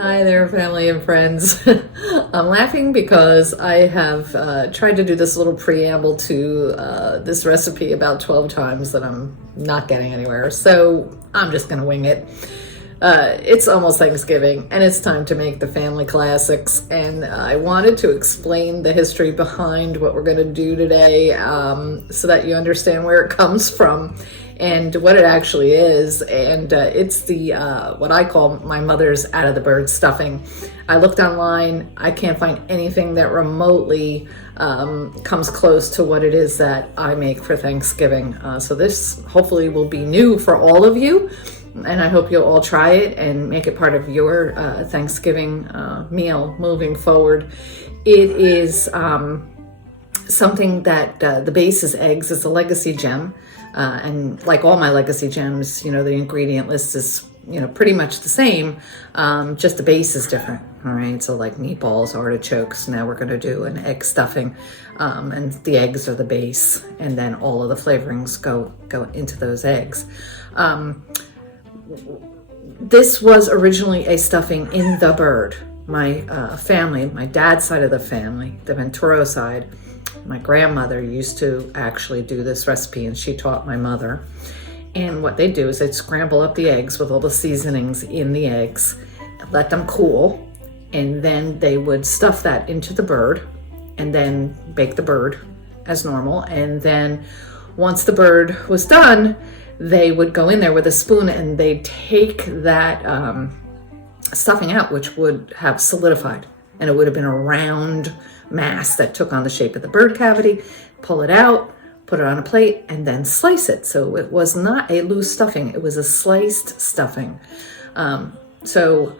Hi there, family and friends. I'm laughing because I have tried to do this little preamble to this recipe about 12 times that I'm not getting anywhere. So I'm just going to wing it. It's almost Thanksgiving and it's time to make the family classics. And I wanted to explain the history behind what we're going to do today so that you understand where it comes from and what it actually is. And it's the what I call my mother's out of the bird stuffing. I looked online. I can't find anything that remotely comes close to what it is that I make for Thanksgiving. So this hopefully will be new for all of you. And I hope you'll all try it and make it part of your Thanksgiving meal moving forward. It is something that the base is eggs. It's a legacy gem. And like all my legacy gems, you know, the ingredient list is, you know, pretty much the same, just the base is different, all right? So like meatballs, artichokes, now we're gonna do an egg stuffing, and the eggs are the base, and then all of the flavorings go into those eggs. This was originally a stuffing in the bird. My family, my dad's side of the family, the Venturo side, my grandmother used to actually do this recipe, and she taught my mother. And what they do is they'd scramble up the eggs with all the seasonings in the eggs, let them cool, and then they would stuff that into the bird and then bake the bird as normal. And then once the bird was done, they would go in there with a spoon and they'd take that stuffing out, which would have solidified, and it would have been a round mass that took on the shape of the bird cavity. Pull it out, put it on a plate, and then slice it. So it was not a loose stuffing, it was a sliced stuffing. So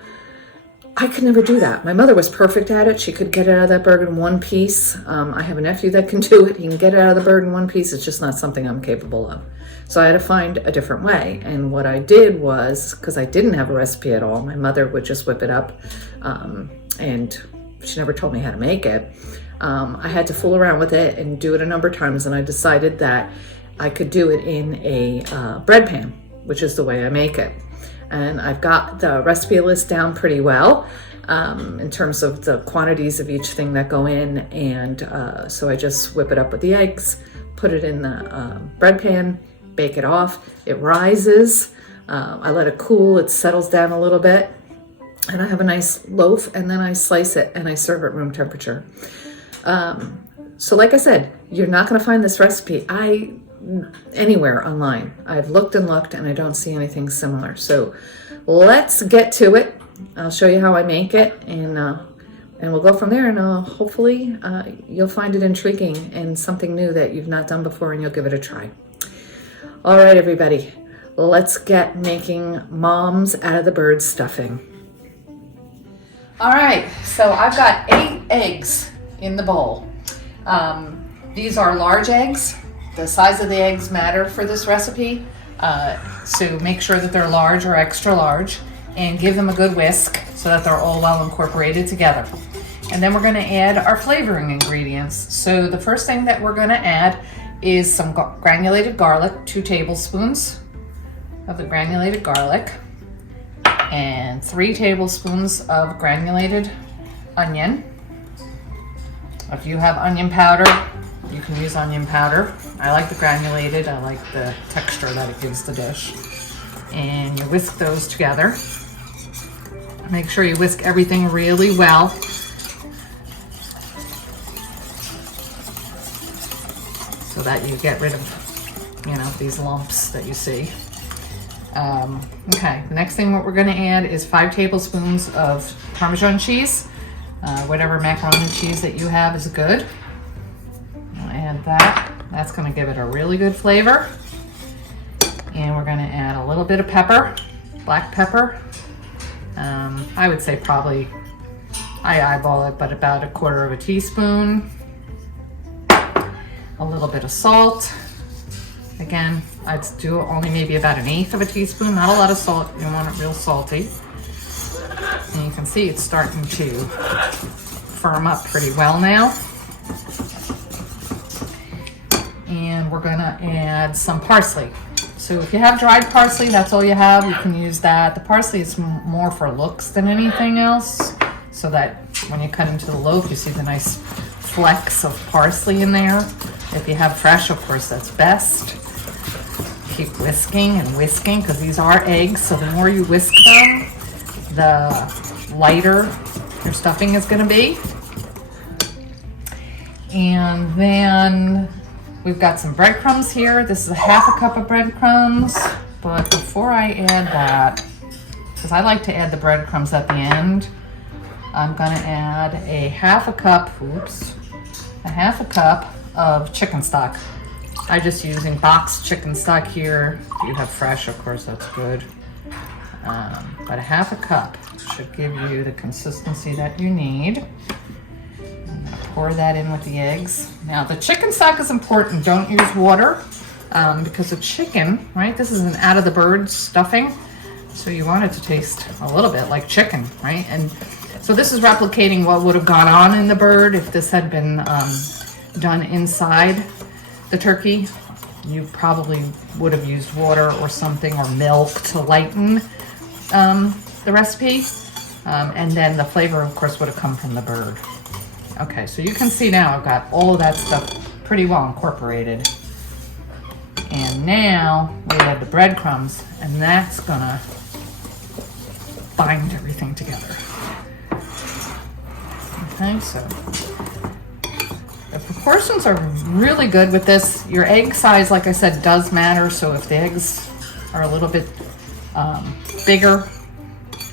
I could never do that. My mother was perfect at it. She could get it out of that bird in one piece. I have a nephew that can do it. He can get it out of the bird in one piece. It's just not something I'm capable of. So I had to find a different way. And what I did was, because I didn't have a recipe at all, my mother would just whip it up, and she never told me how to make it. I had to fool around with it and do it a number of times, and I decided that I could do it in a bread pan, which is the way I make it. And I've got the recipe list down pretty well in terms of the quantities of each thing that go in. And so I just whip it up with the eggs, put it in the bread pan, bake it off. It rises. I let it cool. It settles down a little bit. And I have a nice loaf, and then I slice it and I serve it room temperature. So like I said, you're not going to find this recipe anywhere online. I've looked and looked and I don't see anything similar. So let's get to it. I'll show you how I make it, and we'll go from there. And hopefully you'll find it intriguing and something new that you've not done before, and you'll give it a try. All right, everybody, let's get making mom's out of the bird stuffing. All right, so I've got 8 eggs in the bowl. These are large eggs. The size of the eggs matter for this recipe, so make sure that they're large or extra large, and give them a good whisk so that they're all well incorporated together. And then we're going to add our flavoring ingredients. So the first thing that we're going to add is some granulated garlic, 2 tablespoons of the granulated garlic, and 3 tablespoons of granulated onion. If you have onion powder, you can use onion powder. I like the granulated. I like the texture that it gives the dish. And you whisk those together. Make sure you whisk everything really well. So that you get rid of, you know, these lumps that you see. Okay, the next thing what we're going to add is 5 tablespoons of Parmesan cheese. Whatever macaroni cheese that you have is good. I'll add that. That's going to give it a really good flavor. And we're going to add a little bit of pepper, black pepper. I would say probably, I eyeball it, but about 1/4 teaspoon. A little bit of salt. Again, I'd do only maybe about 1/8 teaspoon, not a lot of salt. You want it real salty. And you can see it's starting to firm up pretty well now. And we're gonna add some parsley. So if you have dried parsley, that's all you have, you can use that. The parsley is more for looks than anything else, so that when you cut into the loaf, you see the nice flecks of parsley in there. If you have fresh, of course, that's best. Keep whisking and whisking, because these are eggs, so the more you whisk them, the lighter your stuffing is going to be. And then we've got some breadcrumbs here. This is a half a cup of breadcrumbs, but before I add that, because I like to add the breadcrumbs at the end, I'm going to add a half a cup of chicken stock. I'm just using boxed chicken stock here. If you have fresh, of course, that's good. But a half a cup should give you the consistency that you need. I'm gonna pour that in with the eggs. Now, the chicken stock is important. Don't use water because the chicken, right? This is an out of the bird stuffing, so you want it to taste a little bit like chicken, right? And so this is replicating what would have gone on in the bird if this had been done inside the turkey. You probably would have used water or something, or milk, to lighten the recipe. And then the flavor, of course, would have come from the bird. Okay, so you can see now I've got all of that stuff pretty well incorporated. And now we add the breadcrumbs, and that's gonna bind everything together. Okay, so the proportions are really good with this. Your egg size, like I said, does matter. So if the eggs are a little bit bigger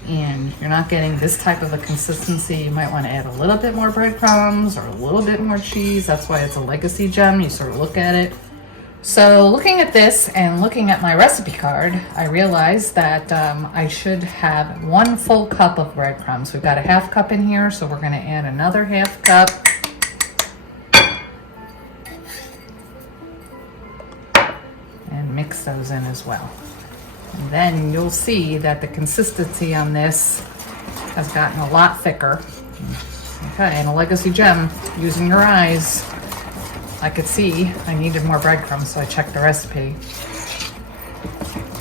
and you're not getting this type of a consistency, you might want to add a little bit more breadcrumbs or a little bit more cheese. That's why it's a legacy gem. You sort of look at it. So looking at this and looking at my recipe card, I realized that I should have 1 full cup of breadcrumbs. We've got a half cup in here, so we're going to add another half cup. And mix those in as well. And then you'll see that the consistency on this has gotten a lot thicker. Okay, and a legacy gem, using your eyes, I could see I needed more breadcrumbs, so I checked the recipe.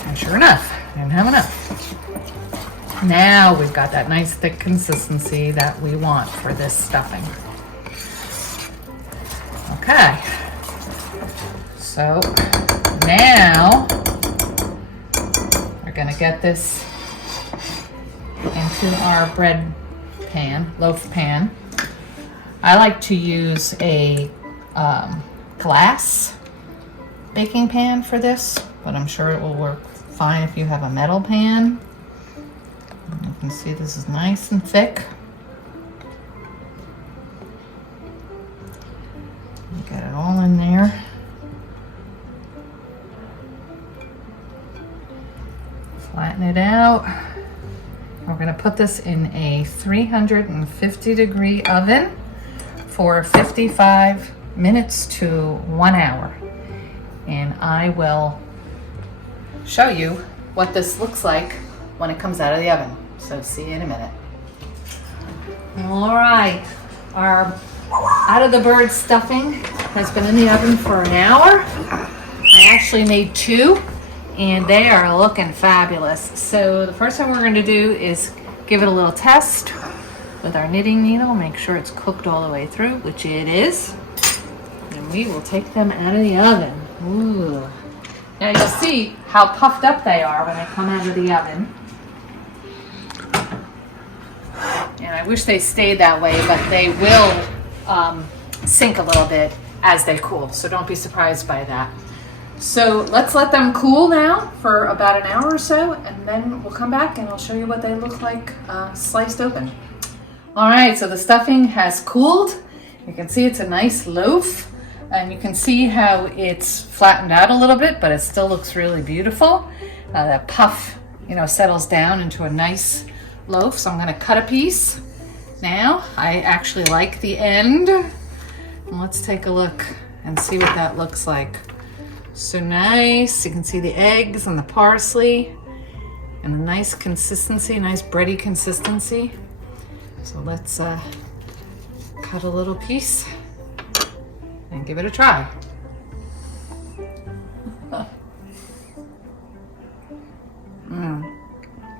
And sure enough, I didn't have enough. Now we've got that nice thick consistency that we want for this stuffing. Okay, so now we're gonna get this into our bread pan, loaf pan. I like to use a glass baking pan for this, but I'm sure it will work fine if you have a metal pan. And you can see this is nice and thick. Get it all in there. Flatten it out. We're going to put this in a 350-degree oven for 55 minutes to 1 hour. And I will show you what this looks like when it comes out of the oven. So see you in a minute. All right, our out of the bird stuffing has been in the oven for an hour. I actually made 2. And they are looking fabulous. So the first thing we're going to do is give it a little test with our knitting needle, make sure it's cooked all the way through, which it is. And we will take them out of the oven. Ooh. Now you'll see how puffed up they are when they come out of the oven. And I wish they stayed that way, but they will sink a little bit as they cool. So don't be surprised by that. So let's let them cool now for about an hour or so, and then we'll come back and I'll show you what they look like sliced open. All right, so the stuffing has cooled. You can see it's a nice loaf, and you can see how it's flattened out a little bit, but it still looks really beautiful. That puff, settles down into a nice loaf. So I'm going to cut a piece. Now, I actually like the end. Let's take a look and see what that looks like. So nice, you can see the eggs and the parsley and a nice consistency, nice bready consistency. So let's cut a little piece and give it a try.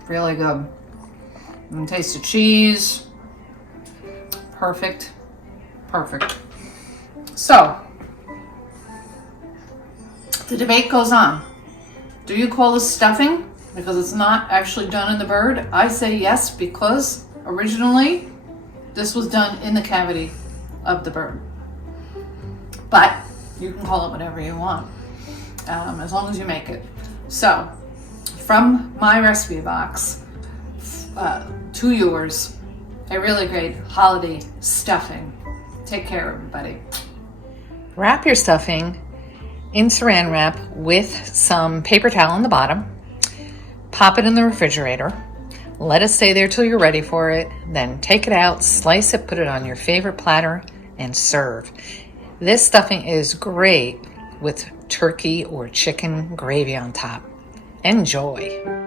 Really good. And taste the cheese. Perfect. Perfect. So, the debate goes on. Do you call this stuffing because it's not actually done in the bird? I say yes, because originally this was done in the cavity of the bird. But you can call it whatever you want, as long as you make it. So, from my recipe box to yours, a really great holiday stuffing. Take care, everybody. Wrap your stuffing in saran wrap with some paper towel on the bottom. Pop it in the refrigerator. Let it stay there till you're ready for it. Then take it out, slice it, put it on your favorite platter, and serve. This stuffing is great with turkey or chicken gravy on top. Enjoy.